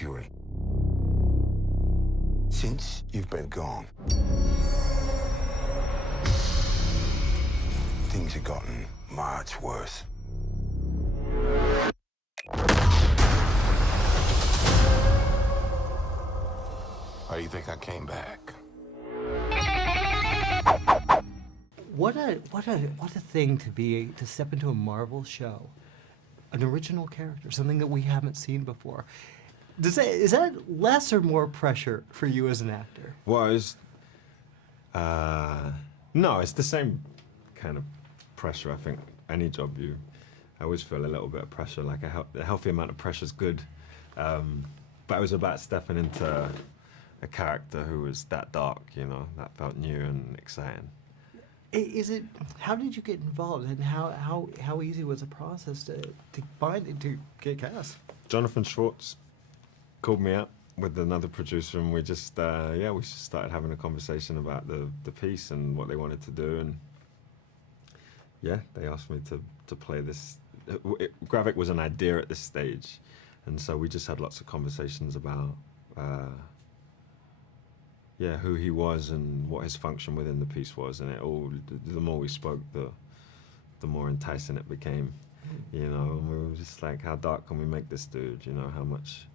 Fury. Since you've been gone, things have gotten much worse. Why do you think I came back? What a thing to step into a Marvel show, an original character, something that we haven't seen before. Is that less or more pressure for you as an actor? Well, no, it's the same kind of pressure. I think any job I always feel a little bit of pressure. Like a healthy amount of pressure is good, but it was about stepping into a character who was that dark, you know, that felt new and exciting. How did you get involved, and how easy was the process to get cast? Jonathan Schwartz called me up with another producer, and we just started having a conversation about the piece and what they wanted to do, and they asked me to play this. Gravik was an idea at this stage, and so we just had lots of conversations about who he was and what his function within the piece was, and the more we spoke, the more enticing it became, you know. And we were just like, how dark can we make this dude? You know, how much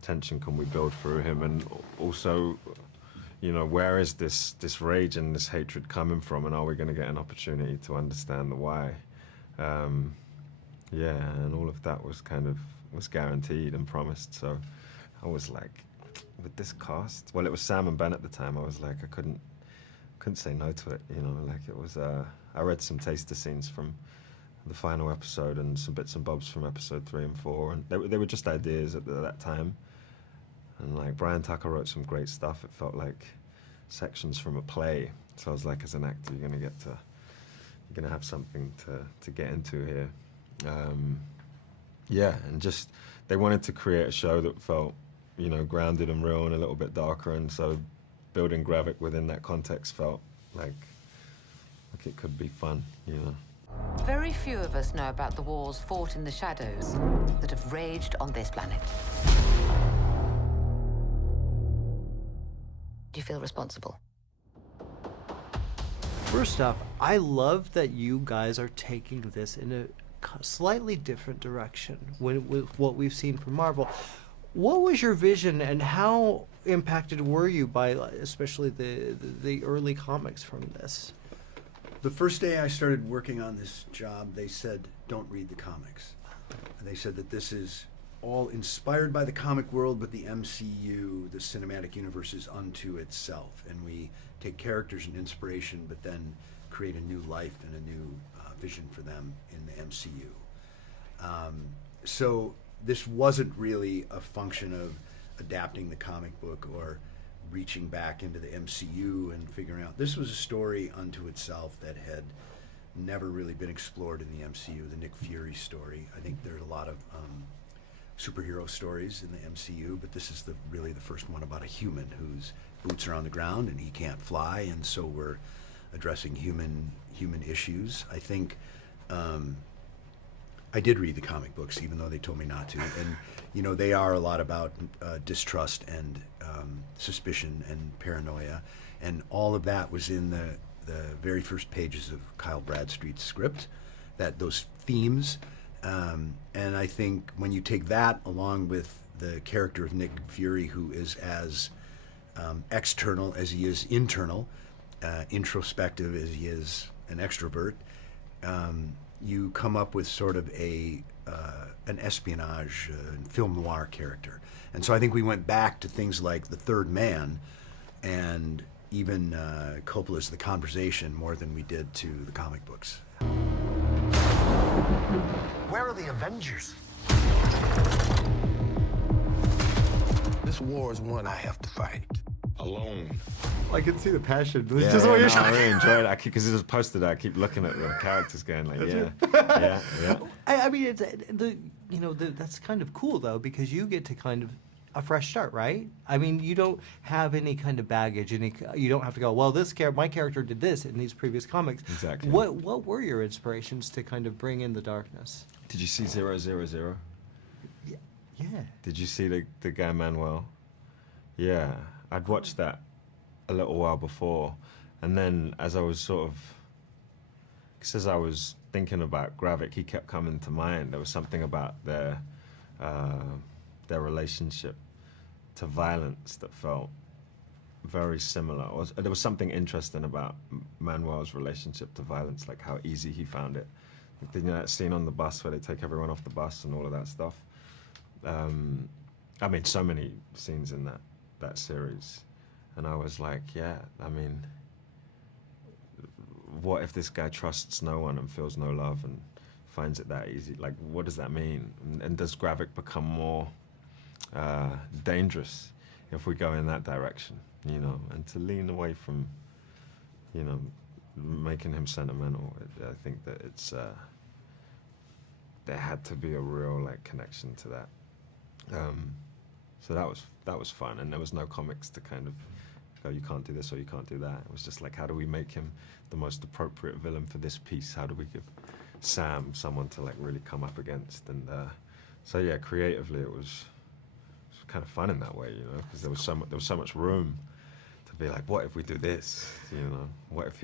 tension can we build through him, and also, you know, where is this rage and this hatred coming from, and are we going to get an opportunity to understand the why? And all of that was guaranteed and promised. So I was like, with this cast, well, it was Sam and Ben at the time. I was like, I couldn't say no to it, you know. Like, it was. I read some taster scenes from the final episode and some bits and bobs from episode 3 and 4, and they were just ideas at that time. And like Brian Tucker wrote some great stuff. It felt like sections from a play. So I was like, as an actor, you're gonna have something to get into here. And just they wanted to create a show that felt, you know, grounded and real and a little bit darker, and so building Gravik within that context felt like it could be fun, you know. Very few of us know about the wars fought in the shadows that have raged on this planet. Do you feel responsible? First off, I love that you guys are taking this in a slightly different direction with what we've seen from Marvel. What was your vision, and how impacted were you by especially the early comics from this? The first day I started working on this job, they said, don't read the comics. And they said that this is all inspired by the comic world, but the MCU, the cinematic universe, is unto itself. And we take characters and inspiration, but then create a new life and a new vision for them in the MCU. So this wasn't really a function of adapting the comic book or reaching back into the MCU and figuring out. This was a story unto itself that had never really been explored in the MCU, the Nick Fury story. I think there's a lot of superhero stories in the MCU, but this is really the first one about a human whose boots are on the ground and he can't fly, and so we're addressing human issues. I think I did read the comic books, even though they told me not to, and you know, they are a lot about distrust and suspicion and paranoia, and all of that was in the very first pages of Kyle Bradstreet's script, those themes. And I think when you take that along with the character of Nick Fury, who is as external as he is internal, introspective as he is an extrovert, you come up with sort of an espionage film noir character. And so I think we went back to things like The Third Man and even Coppola's The Conversation more than we did to the comic books. Where are the Avengers? This war is one I have to fight alone. I can see the passion. It's Yeah, just what you're I really enjoyed it because it was posted. I keep looking at the characters, going like, yeah. I mean, it's that's kind of cool though, because you get to kind of a fresh start, right? I mean, you don't have any kind of baggage, you don't have to go, well, my character did this in these previous comics. Exactly. What were your inspirations to kind of bring in the darkness? Did you see 000? Yeah. Did you see the guy Manuel? Yeah, I'd watched that a little while before, and then as I was thinking about Gravik, he kept coming to mind. There was something about their relationship to violence that felt very similar. There was something interesting about Manuel's relationship to violence, like how easy he found it. You know, that scene on the bus where they take everyone off the bus and all of that stuff. I mean, so many scenes in that series, and I was like, yeah, I mean, what if this guy trusts no one and feels no love and finds it that easy? Like, what does that mean? And does Gravik become more dangerous if we go in that direction, you know? And to lean away from, you know, making him sentimental, I think that it's there had to be a real like connection to that. So that was fun, and there was no comics to kind of go, you can't do this or you can't do that. It was just like, how do we make him the most appropriate villain for this piece? How do we give Sam someone to like really come up against? And so yeah, creatively it was kind of fun in that way, you know, because there was so much room to be like, what if we do this? You know, what if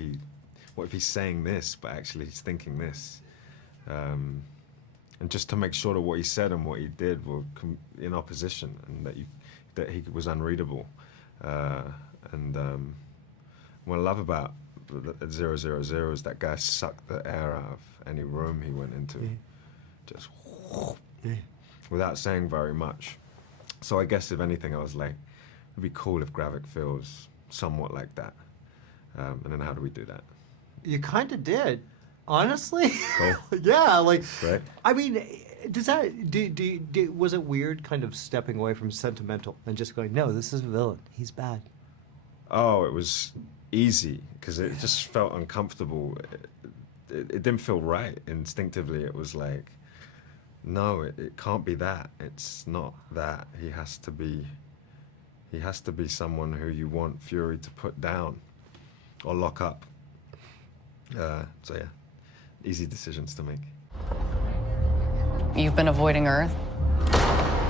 he's saying this but actually he's thinking this? And just to make sure that what he said and what he did were in opposition, and that he was unreadable. What I love about 000 is that guy sucked the air out of any room he went into, just without saying very much. So I guess if anything, I was like, it'd be cool if Gravik feels somewhat like that. And then how do we do that? You kind of did. Honestly, Cool. Yeah, like, Right. I mean, does that was it weird, kind of stepping away from sentimental and just going, no, this is a villain, he's bad? Oh, it was easy because it just felt uncomfortable. It didn't feel right instinctively. It was like, no, it can't be that. It's not that. He has to be someone who you want Fury to put down or lock up. So yeah. Easy decisions to make. You've been avoiding Earth.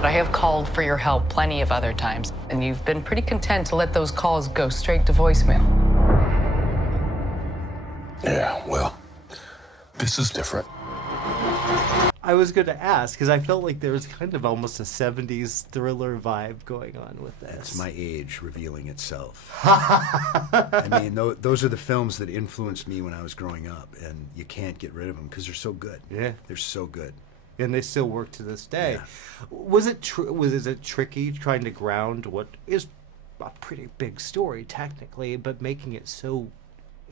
I have called for your help plenty of other times, and you've been pretty content to let those calls go straight to voicemail. Yeah, well, this is different. I was going to ask, because I felt like there was kind of almost a 70s thriller vibe going on with this. It's my age revealing itself. I mean, those are the films that influenced me when I was growing up, and you can't get rid of them because they're so good. Yeah. They're so good. And they still work to this day. Yeah. Was it tricky trying to ground what is a pretty big story technically, but making it so,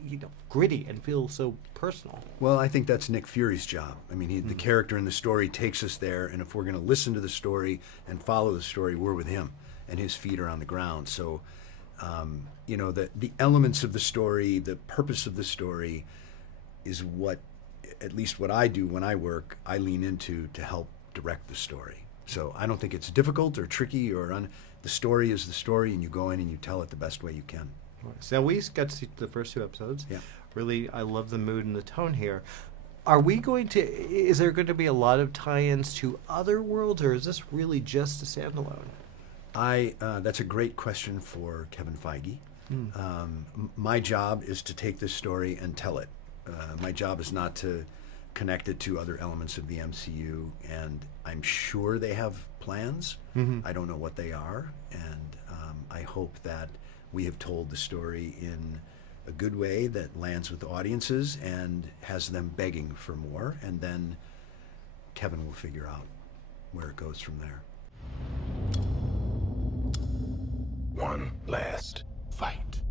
you know, gritty and feel so personal? Well, I think that's Nick Fury's job. I mean, the character in the story takes us there, and if we're going to listen to the story and follow the story, we're with him, and his feet are on the ground. So, you know, the elements of the story, the purpose of the story is what, at least what I do when I work, I lean into to help direct the story. So I don't think it's difficult or tricky the story is the story, and you go in and you tell it the best way you can. So we got to see the first 2 episodes. Yeah. Really, I love the mood and the tone here. Is there going to be a lot of tie-ins to other worlds, or is this really just a standalone? That's a great question for Kevin Feige. My job is to take this story and tell it. My job is not to connect it to other elements of the MCU, and I'm sure they have plans. I don't know what they are, and I hope that we have told the story in a good way that lands with audiences and has them begging for more, and then Kevin will figure out where it goes from there. One last fight.